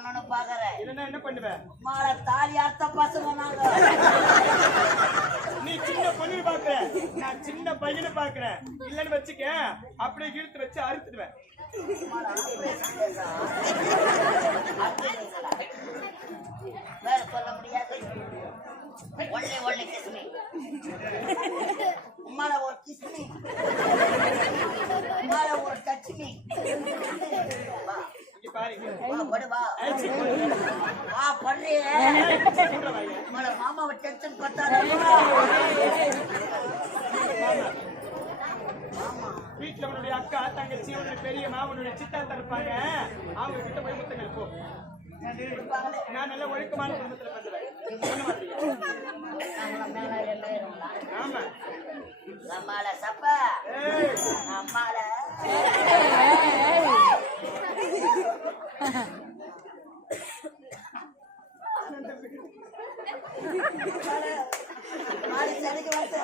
பண்ணணும் பாக்குறேன். இல்லன்னா என்ன பண்ணுவேன்? மாலை தாலி அர்த்த பசங்க நாங்க. நீ சின்ன பொண்ணு பாக்குற, நான் சின்ன பையனை பாக்குறேன். இல்லன்னு வச்சுக்க, அப்படியே இழுத்து வச்சு அறுத்துடுவேன். வேற சொல்ல முடியாது. Only kiss me. உம்மால ஒரு கிஸ்மி, உம்மால ஒரு டச்மி. இங்க பாருங்க, வா படு வா. வா படுறே. மாமாவை டென்ஷன் பத்தாத. வீட்டுல உன்னுடைய அக்கா தங்கச்சி உன்னுடைய பெரியம்மா உன்னுடைய சித்தா இருப்பாங்க. அவங்க கிட்ட போய் முத்தங்கள் போ. நான் நல்ல ஒழுக்கமான குடும்பத்துல பண்ணுவேன். ஆமா நம்மால சப்ப நம்மால சனிக்கு வந்து